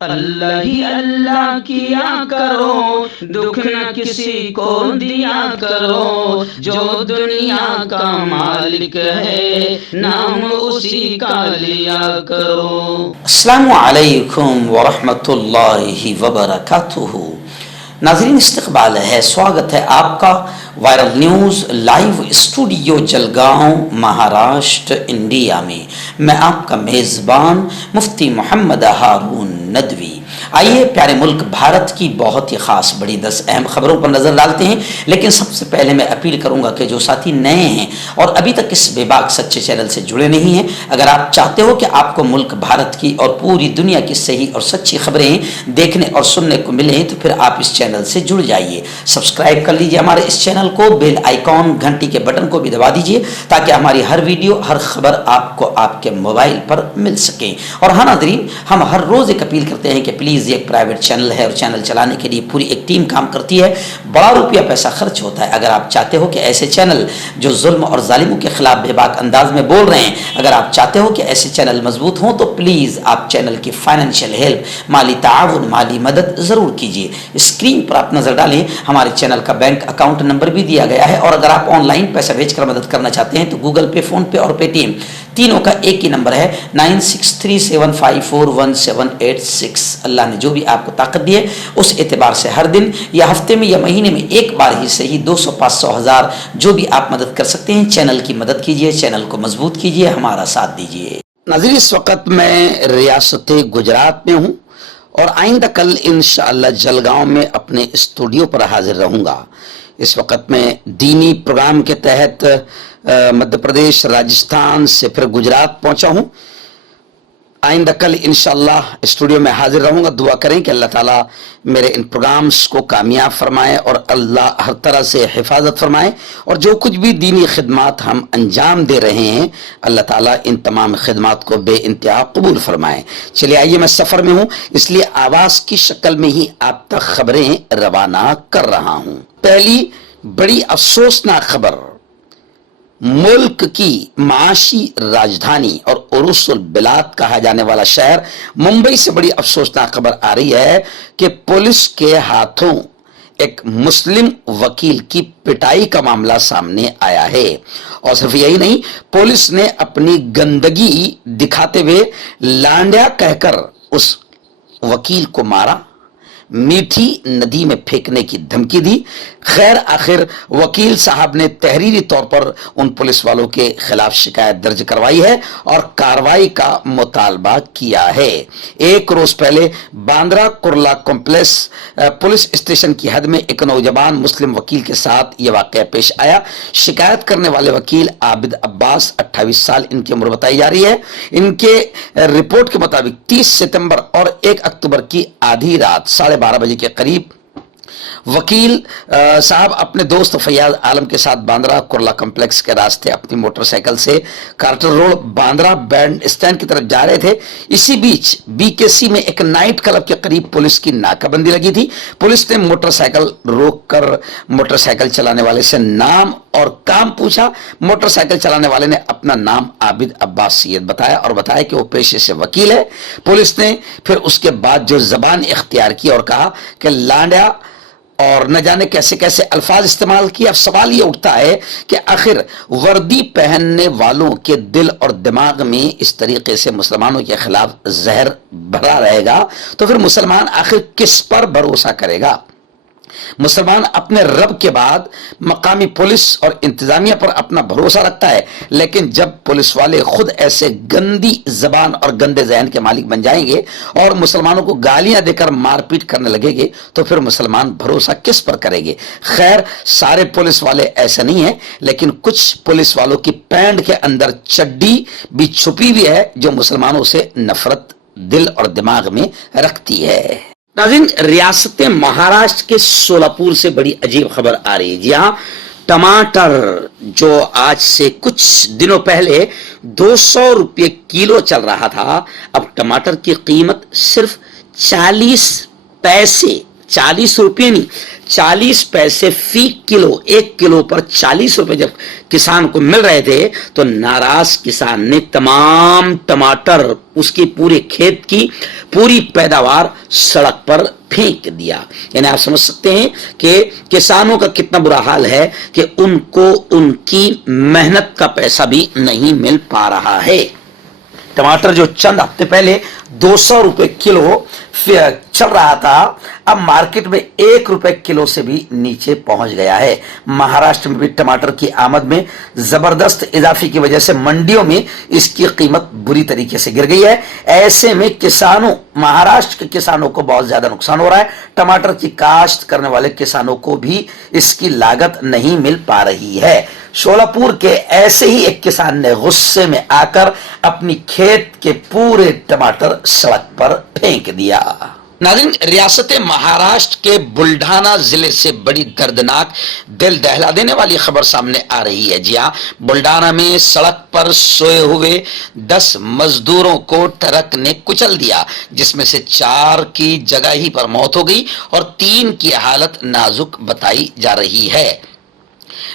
اللہ ہی اللہ کیا کرو، دکھ نہ کسی کو دیا کرو، جو دنیا کا مالک ہے نام اسی کا لیا کرو۔ السلام علیکم ورحمۃ اللہ وبرکاتہ۔ ناظرین، استقبال ہے، سواگت ہے آپ کا viral news live studio Jalgaon Maharashtra India میں۔ میں آپ کا میزبان مفتی محمد ہارون ندوی۔ آئیے پیارے ملک بھارت کی بہت ہی خاص بڑی 10 اہم خبروں پر نظر ڈالتے ہیں، لیکن سب سے پہلے میں اپیل کروں گا کہ جو ساتھی نئے ہیں اور ابھی تک اس بے باک سچے چینل سے جڑے نہیں ہیں، اگر آپ چاہتے ہو کہ آپ کو ملک بھارت کی اور پوری دنیا کی صحیح اور سچی خبریں دیکھنے اور سننے کو ملیں تو پھر آپ اس چینل سے جڑ جائیے، سبسکرائب کر لیجیے ہمارے اس چینل کو، بیل آئیکن گھنٹی کے بٹن کو بھی دبا دیجیے تاکہ ہماری ہر ویڈیو ہر خبر آپ کو آپ کے موبائل پر مل سکے۔ اور ہاں ناظرین، ہم ہر روز ایک اپیل کرتے ہیں کہ پلیز یہ ایک پرائیویٹ چینل ہے اور چینل چلانے کے لیے پوری ایک ٹیم کام کرتی ہے، بڑا روپیہ پیسہ خرچ ہوتا ہے۔ اگر آپ چاہتے ہو کہ ایسے چینل جو ظلم اور ظالموں کے خلاف بے باک انداز میں بول رہے ہیں، اگر آپ چاہتے ہو کہ ایسے چینل مضبوط ہوں تو پلیز آپ چینل کی فائنینشیل ہیلپ، مالی تعاون، مالی مدد ضرور کیجیے۔ اسکرین پر آپ نظر ڈالیں، ہمارے چینل کا بینک اکاؤنٹ نمبر بھی دیا گیا ہے، اور اگر آپ آن لائن پیسہ بھیج کر مدد کرنا چاہتے ہیں تو گوگل پے، فون پے اور پے ٹی ایم تینوں کا ایک ہی نمبر ہے 9637541786۔ اللہ نے جو بھی آپ کو طاقت دی ہے اس اعتبار سے ہر دن یا ہفتے میں یا مہینے میں ایک بار ہی صحیح 200، 500، 1000 جو بھی آپ مدد کر سکتے ہیں چینل کی مدد کیجیے، چینل کو مضبوط کیجیے، ہمارا ساتھ دیجیے۔ ناظرین، اس وقت میں ریاست گجرات میں ہوں اور آئندہ کل انشاءاللہ جلگاؤں میں اپنے اسٹوڈیو پر حاضر رہوں گا۔ اس وقت میں دینی پروگرام کے تحت مدھیہ پردیش، راجستھان سے پھر گجرات پہنچا ہوں۔ آئندہ کل انشاءاللہ اسٹوڈیو میں حاضر رہوں گا۔ دعا کریں کہ اللہ تعالیٰ میرے ان پروگرامز کو کامیاب فرمائے اور اللہ ہر طرح سے حفاظت فرمائے، اور جو کچھ بھی دینی خدمات ہم انجام دے رہے ہیں اللہ تعالیٰ ان تمام خدمات کو بے انتہا قبول فرمائے۔ چلیے آئیے، میں سفر میں ہوں اس لیے آواز کی شکل میں ہی آپ تک خبریں روانہ کر رہا ہوں۔ پہلی بڑی افسوسناک خبر، ملک کی معاشی راجدھانی اور عروس البلاد کہا جانے والا شہر ممبئی سے بڑی افسوسناک خبر آ رہی ہے کہ پولیس کے ہاتھوں ایک مسلم وکیل کی پٹائی کا معاملہ سامنے آیا ہے۔ اور صرف یہی نہیں، پولیس نے اپنی گندگی دکھاتے ہوئے لانڈیا کہہ کر اس وکیل کو مارا، میٹھی ندی میں پھینکنے کی دھمکی دی۔ خیر، آخر وکیل صاحب نے تحریری طور پر ان پولیس والوں کے خلاف شکایت درج کروائی ہے اور کارروائی کا مطالبہ کیا ہے۔ ایک روز پہلے باندرا کرلا کمپلیکس پولیس اسٹیشن کی حد میں ایک نوجوان مسلم وکیل کے ساتھ یہ واقعہ پیش آیا۔ شکایت کرنے والے وکیل عابد عباس 28 سال ان کی عمر بتائی جا رہی ہے۔ ان کے رپورٹ کے مطابق 30 ستمبر اور 1 اکتوبر کی آدھی رات 12:30 بجے کے قریب وکیل صاحب اپنے دوست فیاض عالم کے ساتھ باندرا کرلا کمپلیکس کے راستے اپنی موٹر سائیکل سے Carter Road Bandra Bandstand کی طرف جا رہے تھے۔ اسی بیچ BKC میں ایک نائٹ کلب کے قریب پولیس کی ناکہ بندی لگی تھی۔ پولیس نے موٹر سائیکل روک کر موٹر سائیکل چلانے والے سے نام اور کام پوچھا۔ موٹر سائیکل چلانے والے نے اپنا نام عابد عباس سید بتایا اور بتایا کہ وہ پیشے سے وکیل ہے۔ پولیس نے پھر اس کے بعد جو زبان اختیار کی اور کہا کہ لانڈیا اور نہ جانے کیسے کیسے الفاظ استعمال کیا۔ اب سوال یہ اٹھتا ہے کہ آخر وردی پہننے والوں کے دل اور دماغ میں اس طریقے سے مسلمانوں کے خلاف زہر بھرا رہے گا تو پھر مسلمان آخر کس پر بھروسہ کرے گا؟ مسلمان اپنے رب کے بعد مقامی پولیس اور انتظامیہ پر اپنا بھروسہ رکھتا ہے، لیکن جب پولیس والے خود ایسے گندی زبان اور گندے ذہن کے مالک بن جائیں گے اور مسلمانوں کو گالیاں دے کر مار پیٹ کرنے لگے گے تو پھر مسلمان بھروسہ کس پر کریں گے؟ خیر، سارے پولیس والے ایسے نہیں ہیں، لیکن کچھ پولیس والوں کی پینٹ کے اندر چڈی بھی چھپی ہوئی ہے جو مسلمانوں سے نفرت دل اور دماغ میں رکھتی ہے۔ ناظرین، ریاست مہاراشٹر کے سولاپور سے بڑی عجیب خبر آ رہی ہے۔ جی ہاں، ٹماٹر جو آج سے کچھ دنوں پہلے 200 روپے کلو چل رہا تھا، اب ٹماٹر کی قیمت صرف 40 پیسے، 40 روپے نہیں، 40 پیسے فی کلو، 1 کلو پر 40 روپے جب کسان کو مل رہے تھے تو ناراض کسان نے تمام ٹماٹر اس کے پورے کھیت کی पूरी पैदावार सड़क पर फेंक दिया। यानी आप समझ सकते हैं कि किसानों का कितना बुरा हाल है कि उनको उनकी मेहनत का पैसा भी नहीं मिल पा रहा है। टमाटर जो चंद हफ्ते पहले 200 रुपए किलो चल रहा था, अब मार्केट में 1 रुपए किलो से भी नीचे पहुंच गया है। महाराष्ट्र में भी टमाटर की आमद में जबरदस्त इजाफे की वजह से मंडियों में इसकी कीमत बुरी तरीके से गिर गई है। ऐसे में महाराष्ट्र के किसानों को बहुत ज्यादा नुकसान हो रहा है। टमाटर की काश्त करने वाले किसानों को भी इसकी लागत नहीं मिल पा रही है। शोलापुर के ऐसे ही एक किसान ने गुस्से में आकर अपनी खेत के पूरे टमाटर सड़क पर फेंक दिया। नाज़रीन, रियासत महाराष्ट्र के बुल्ढाना जिले से बड़ी दर्दनाक, दिल दहला देने वाली खबर सामने आ रही है। जी हाँ, बुल्ढाना में सड़क पर सोए हुए 10 मजदूरों को ट्रक ने कुचल दिया, जिसमें से 4 की जगह ही पर मौत हो गई और 3 की हालत नाजुक बताई जा रही है।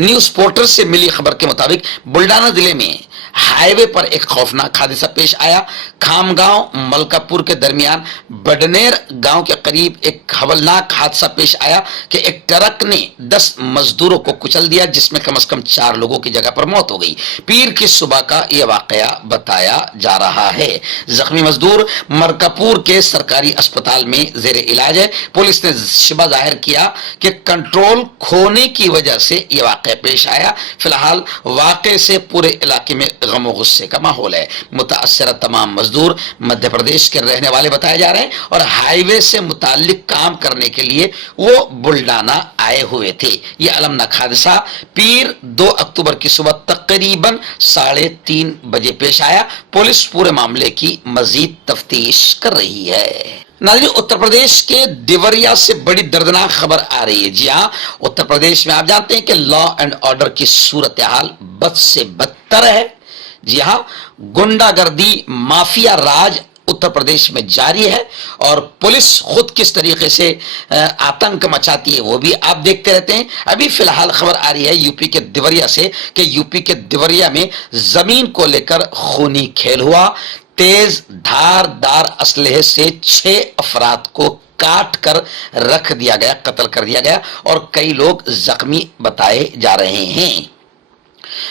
न्यूज पोर्टल से मिली खबर के मुताबिक बुल्ढाना जिले में हाईवे पर एक खौफनाक हादसा पेश आया। खामगांव मलकापुर के दरमियान बडनेर गांव के करीब एक हवलनाक हादसा पेश आया कि एक ट्रक ने 10 मजदूरों को कुचल दिया, जिसमें कम से कम 4 लोगों की जगह पर मौत हो गई। पीर की सुबह का यह वाकया बताया जा रहा है। जख्मी मजदूर मलकापुर के सरकारी अस्पताल में जेर इलाज है। पुलिस ने शिबा जाहिर किया कि कंट्रोल खोने की वजह से यह वाकया पेश आया। फिलहाल वाकये से पूरे इलाके में गम और गुस्से का माहौल है। मुतासर तमाम मजदूर मध्य प्रदेश के रहने वाले बताए जा रहे हैं और हाईवे से मुताल्लिक काम करने के लिए वो बुल्ढाना आए हुए थे। यह अलमनाक हादसा पीर 2 अक्टूबर की सुबह तकरीबन 3:30 बजे पेश आया। पुलिस पूरे मामले की मजीद तफ्तीश कर रही है। नाज़रीन, उत्तर प्रदेश के देवरिया से बड़ी दर्दनाक खबर आ रही है। जी हाँ, उत्तर प्रदेश में आप जानते हैं कि लॉ एंड ऑर्डर की सूरत हाल बद से बदतर है। जी हाँ, गुंडागर्दी, माफिया राज उत्तर प्रदेश में जारी है और पुलिस खुद किस तरीके से आतंक मचाती है वो भी आप देखते रहते हैं। अभी फिलहाल खबर आ रही है यूपी के देवरिया से कि यूपी के देवरिया में जमीन को लेकर खूनी खेल हुआ। तेज धारदार असलहे से 6 अफराद को काट कर रख दिया गया, कत्ल कर दिया गया और कई लोग जख्मी बताए जा रहे हैं।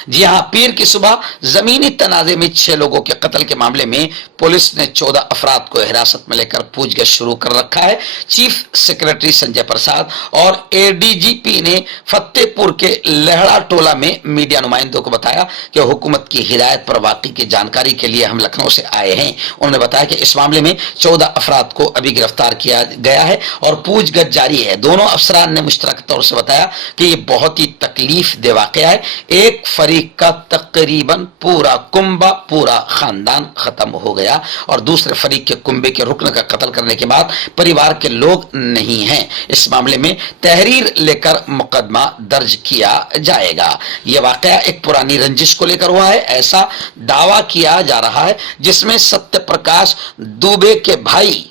जी हां, पीर की सुबह जमीनी तनाजे में 6 लोगों के कत्ल के मामले में पुलिस ने 14 अफराद को हिरासत में लेकर पूछताछ शुरू कर रखा है। चीफ सेक्रेटरी संजय प्रसाद और एडीजीपी ने फतेहपुर के लहड़ा टोला में मीडिया नुमाइंदों को बताया कि हुकूमत की हिदायत पर वाकई की जानकारी के लिए हम लखनऊ से आए हैं। उन्होंने बताया कि इस मामले में 14 अफराद को अभी गिरफ्तार किया गया है और पूछताछ जारी है। दोनों अफसरान ने मुश्तरक तौर से बताया कि यह बहुत ही तकलीफ दे वाकया है। एक फरीक का तकरीबन पूरा कुंबा, पूरा खानदान खत्म हो गया और दूसरे फरीक के कुंबे के रुकन का कत्ल करने के बाद परिवार के लोग नहीं हैं। इस मामले में तहरीर लेकर मुकदमा दर्ज किया जाएगा। यह वाकया एक पुरानी रंजिश को लेकर हुआ है, ऐसा दावा किया जा रहा है, जिसमें सत्य प्रकाश दुबे के भाई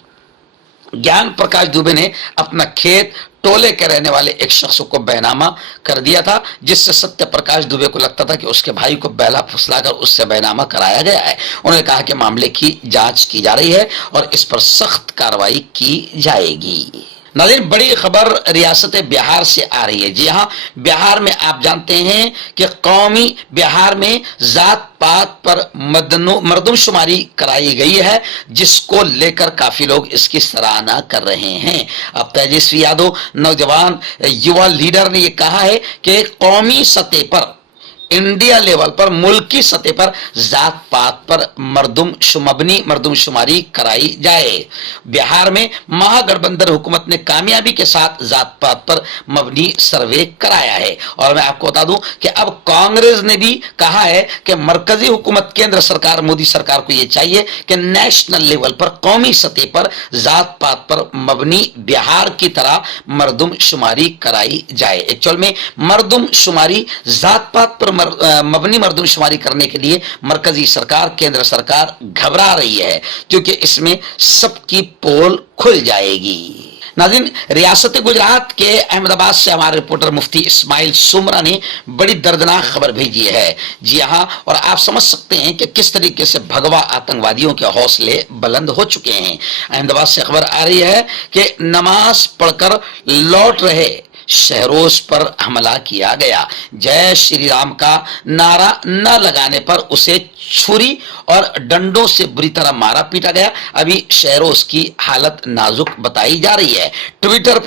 ज्ञान प्रकाश दुबे ने अपना खेत टोले के रहने वाले एक शख्स को बेनामा कर दिया था, जिससे सत्य प्रकाश दुबे को लगता था कि उसके भाई को बहला फुसलाकर उससे बेनामा कराया गया है। उन्होंने कहा कि मामले की जांच की जा रही है और इस पर सख्त कार्रवाई की जाएगी। नाज़रीन, बड़ी खबर रियासत बिहार से आ रही है। जी हाँ, बिहार में आप जानते हैं कि कौमी बिहार में जात पात पर मर्दमशुमारी कराई गई है, जिसको लेकर काफी लोग इसकी सराहना कर रहे हैं। अब तेजस्वी यादव नौजवान युवा लीडर ने यह कहा है कि कौमी सतह पर, इंडिया लेवल पर, मुल्की सतह पर जात पात पर मर्दमशुमारी कराई जाए। बिहार में महागठबंधन हुकूमत ने कामयाबी के साथ जात पात पर मबनी सर्वे कराया है और मैं आपको बता दूं कि अब कांग्रेस ने भी कहा है कि मरकजी हुकूमत, केंद्र सरकार, मोदी सरकार को यह चाहिए कि नेशनल लेवल पर, कौमी सतह पर जात पात पर मबनी बिहार की तरह मर्दमशुमारी कराई जाए। एक्चुअल में मर्दमशुमारी, जात पात पर मबनी मर्दमशुमारी करने के लिए मरकजी सरकार, केंद्र सरकार घबरा रही है, क्योंकि इसमें सबकी पोल खुल जाएगी। नाज़रीन, रियासत गुजरात के अहमदाबाद से हमारे रिपोर्टर मुफ्ती इस्माइल सुमरा ने बड़ी दर्दनाक खबर भेजी है। जी हाँ, और आप समझ सकते हैं कि किस तरीके से भगवा आतंकवादियों के हौसले बुलंद हो चुके हैं। अहमदाबाद से खबर आ रही है कि नमाज पढ़कर लौट रहे शहरोज पर हमला किया गया। जय श्री राम का नारा न लगाने पर उसे छुरी और डंडों से बुरी तरह मारा पीटा गया। अभी शहरोज की हालत नाजुक बताई जा रही है। ट्विटर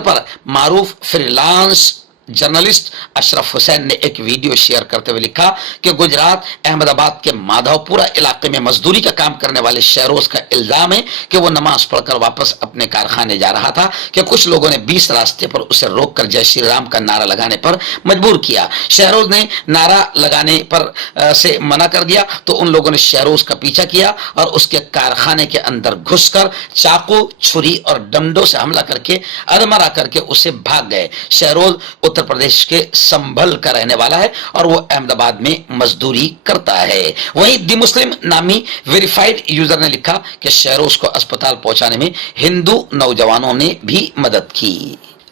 पर मारूफ फ्रीलांस जर्नलिस्ट अशरफ हुसैन ने एक वीडियो शेयर करते हुए लिखा कि गुजरात अहमदाबाद के माधवपुरा इलाके में मजदूरी का काम करने वाले शहरोज का इल्जाम है कि वो नमाज पढ़कर वापस अपने कारखाने जा रहा था कि कुछ लोगों ने 20 रास्ते पर उसे रोककर जय श्री राम का नारा लगाने पर मजबूर किया। शहरोज ने नारा लगाने पर से मना कर दिया तो उन लोगों ने शहरोज का पीछा किया और उसके कारखाने के अंदर घुसकर चाकू, छुरी और डंडों से हमला करके अधमरा करके उसे भाग गए। शहरोज उत्तर प्रदेश के संभल का रहने वाला है और वो अहमदाबाद में मजदूरी करता है। वहीं दी मुस्लिम नामी वेरीफाइड यूजर ने लिखा कि शहरोज को अस्पताल पहुंचाने में हिंदू नौजवानों ने भी मदद की।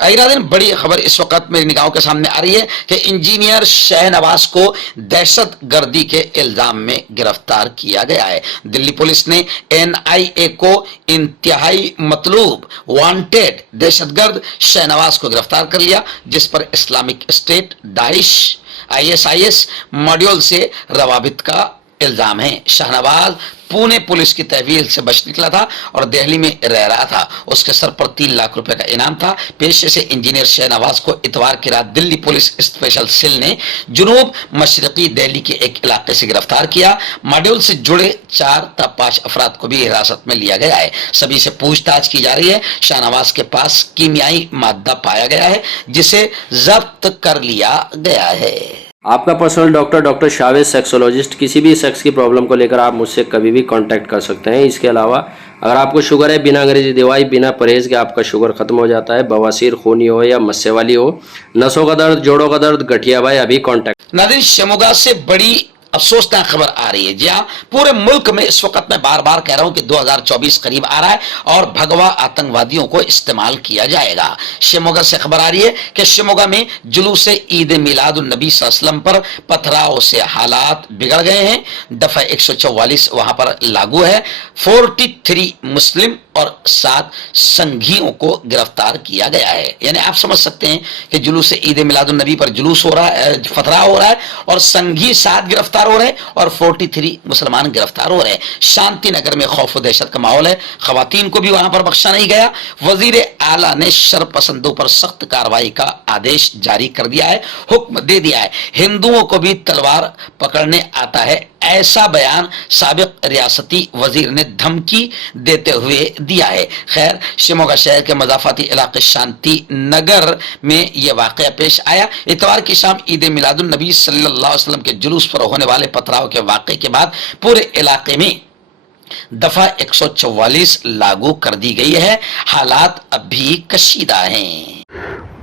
दिन बड़ी खबर इस वक्त मेरी निगाहों के सामने आ रही है कि इंजीनियर शहनवाज को दहशतगर्दी के इल्जाम में गिरफ्तार किया गया है। दिल्ली पुलिस ने एनआईए को इंतहाई मतलूब वांटेड दहशतगर्द शहनवाज को गिरफ्तार कर लिया, जिस पर Islamic state, Daesh, ISIS module से रवाबित का इल्जाम है। शहनवाज पुणे पुलिस की तहवील से बच निकला था और दिल्ली में रह रहा था। उसके सर पर 3 लाख रुपए का इनाम था। पेशे से इंजीनियर शहनवाज को इतवार की रात दिल्ली पुलिस स्पेशल सेल ने जुनूब मशरकी दिल्ली के एक इलाके से गिरफ्तार किया। मॉड्यूल से जुड़े 4 या 5 अफराद को भी हिरासत में लिया गया है। सभी से पूछताछ की जा रही है। शहनवाज के पास कीमियाई मादा पाया गया है जिसे जब्त कर लिया गया है। आपका पर्सनल डॉक्टर शावेज सेक्सोलॉजिस्ट, किसी भी सेक्स की प्रॉब्लम को लेकर आप मुझसे कभी भी कांटेक्ट कर सकते हैं। इसके अलावा अगर आपको शुगर है, बिना अंग्रेजी दवाई, बिना परहेज के आपका शुगर खत्म हो जाता है, बवासीर, खूनी हो या मस्से वाली हो, नसों का दर्द, जोड़ों का दर्द, गठिया भाई, अभी कांटेक्ट। नाज़रीन, शिमोगा से बड़ी अफसोसनाक खबर आ रही है। जी हाँ, पूरे मुल्क में इस वक्त मैं बार बार कह रहा हूं कि 2024 करीब आ रहा है और भगवा आतंकवादियों को इस्तेमाल किया जाएगा। शिमोगा से खबर आ रही है कि शिमोगा में जुलूस ईद मिलादुन नबी सल्लल्लाहु अलैहि वसल्लम पर पथराव से हालात बिगड़ गए हैं। दफा 144 वहां पर लागू है। 43 मुस्लिम और 7 संघियों को गिरफ्तार किया गया है। यानी आप समझ सकते हैं कि जुलूस ईद मिलादुन नबी पर जुलूस हो रहा है, पथराव हो रहा है और संघी 7 गिरफ्तार हो रहे हैं और 43 मुसलमान गिरफ्तार हो रहे हैं। शांति नगर में खौफ दहशत का माहौल है। खवातीन को भी वहां पर बख्शा नहीं गया। वजीर आला ने शरपसंदों पर सख्त कार्रवाई का आदेश जारी कर दिया है, हुक्म दे दिया है। हिंदुओं को भी तलवार पकड़ने आता है, ऐसा बयान साबिक रियासती वजीर ने धमकी देते हुए दिया है। खैर, शिमोगा शहर के मजाफाती इलाके शांति नगर में यह वाकया पेश आया। इतवार की शाम ईद मिलादुन नबी सल्लल्लाहु अलैहि वसल्लम के जुलूस पर होने वाले पथराव के वाकये के बाद पूरे इलाके में दफा 144 लागू कर दी गई है। हालात अभी कशीदा हैं।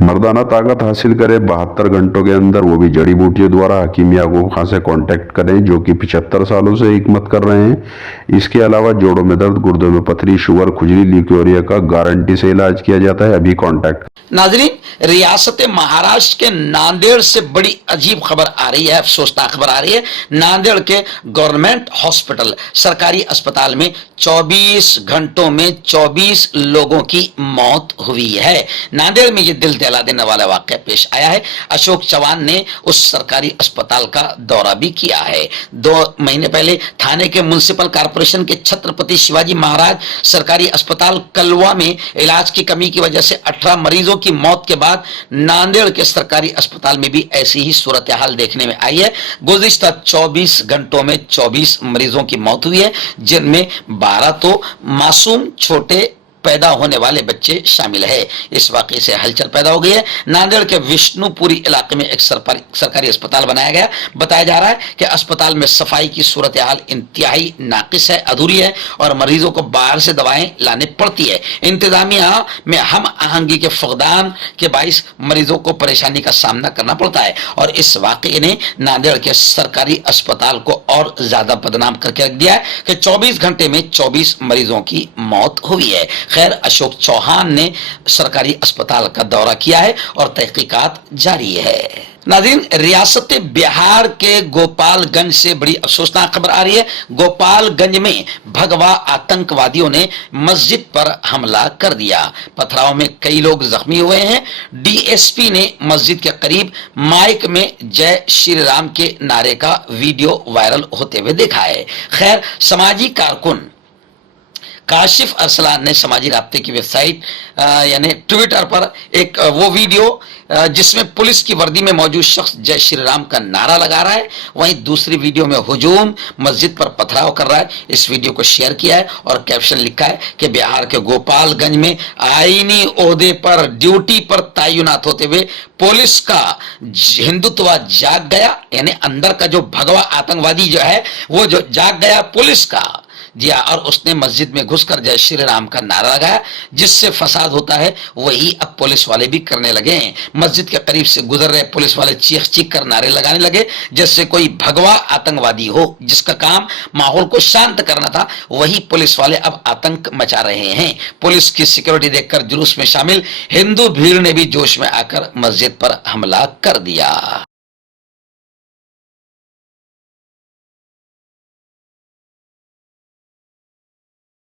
मर्दाना ताकत हासिल करे 72 घंटों के अंदर, वो भी जड़ी बूटियों द्वारा। हकीम याकूब खां से कांटेक्ट करें जो कि 75 सालों से हिकमत कर रहे हैं। इसके अलावा जोड़ों में दर्द, गुर्दों में पथरी, शुगर, खुजली, ल्यूकोरिया का गारंटी से इलाज किया जाता है। अभी कांटेक्ट। नाजरीन, रियासत महाराष्ट्र के नांदेड़ से बड़ी अजीब खबर आ रही है, अफसोसनाक खबर आ रही है। नांदेड़ के गवर्नमेंट हॉस्पिटल, सरकारी अस्पताल में 24 घंटों में 24 लोगों की मौत हुई है। नांदेड़ में यह दिल दहला देने वाला वाकया पेश आया है। अशोक चौहान ने उस सरकारी अस्पताल का दौरा भी किया है। 2 महीने पहले थाने के म्युनिसिपल कॉर्पोरेशन के छत्रपति शिवाजी महाराज सरकारी अस्पताल कलवा में इलाज की कमी की वजह से 18 मरीजों की मौत के बाद नांदेड़ के सरकारी अस्पताल में भी ऐसी ही सूरत हाल देखने में आई है। गुज़िश्ता 24 घंटों में 24 मरीजों की मौत हुई है, जिनमें 12 तो मासूम छोटे पैदा होने वाले बच्चे शामिल है। इस वाकये से हलचल पैदा हो गई है। नांदेड़ के विष्णुपुरी इलाके में एक सरकारी अस्पताल बनाया गया। बताया जा रहा है कि अस्पताल में सफाई की सूरत हाल इंतहाई नाकिस है, अधूरी है और मरीजों को बाहर से दवाएं लाने पड़ती है। इंतजामिया में हम आहंगी के फकदान के बाइस मरीजों को परेशानी का सामना करना पड़ता है और इस वाकये ने नांदेड़ के सरकारी अस्पताल को और ज्यादा बदनाम करके रख दिया है कि 24 घंटे में 24 मरीजों की मौत हुई है। खैर, अशोक चौहान ने सरकारी अस्पताल का दौरा किया है और तहकीकात जारी है। नाज़रीन, रियासत बिहार के गोपालगंज से बड़ी अफसोसनाक खबर आ रही है। गोपालगंज में भगवा आतंकवादियों ने मस्जिद पर हमला कर दिया। पथराव में कई लोग जख्मी हुए हैं। डीएसपी ने मस्जिद के करीब माइक में जय श्री राम के नारे का वीडियो वायरल होते हुए देखा है। खैर, समाजी कारकुन काशिफ अरसलान ने समाजी राब्ते की वेबसाइट यानी ट्विटर पर एक वो वीडियो जिसमें पुलिस की वर्दी में मौजूद शख्स जय श्री राम का नारा लगा रहा है, वहीं दूसरी वीडियो में हुजूम, मस्जिद पर पथराव कर रहा है। इस वीडियो को शेयर किया है और कैप्शन लिखा है कि बिहार के गोपालगंज में आईनी ओहदे पर ड्यूटी पर तैनात होते हुए पुलिस का हिंदुत्व जाग गया, यानी अंदर का जो भगवा आतंकवादी जो है वो जो जाग गया पुलिस का। जी हाँ, और उसने मस्जिद में घुसकर जय श्री राम का नारा लगाया, जिससे फसाद होता है वही अब पुलिस वाले भी करने लगे हैं। मस्जिद के करीब से गुजर रहे पुलिस वाले चीख चीख कर नारे लगाने लगे जैसे कोई भगवा आतंकवादी हो जिसका काम माहौल को शांत करना था। वही पुलिस वाले अब आतंक मचा रहे हैं। पुलिस की सिक्योरिटी देखकर जुलूस में शामिल हिंदू भीड़ ने भी जोश में आकर मस्जिद पर हमला कर दिया।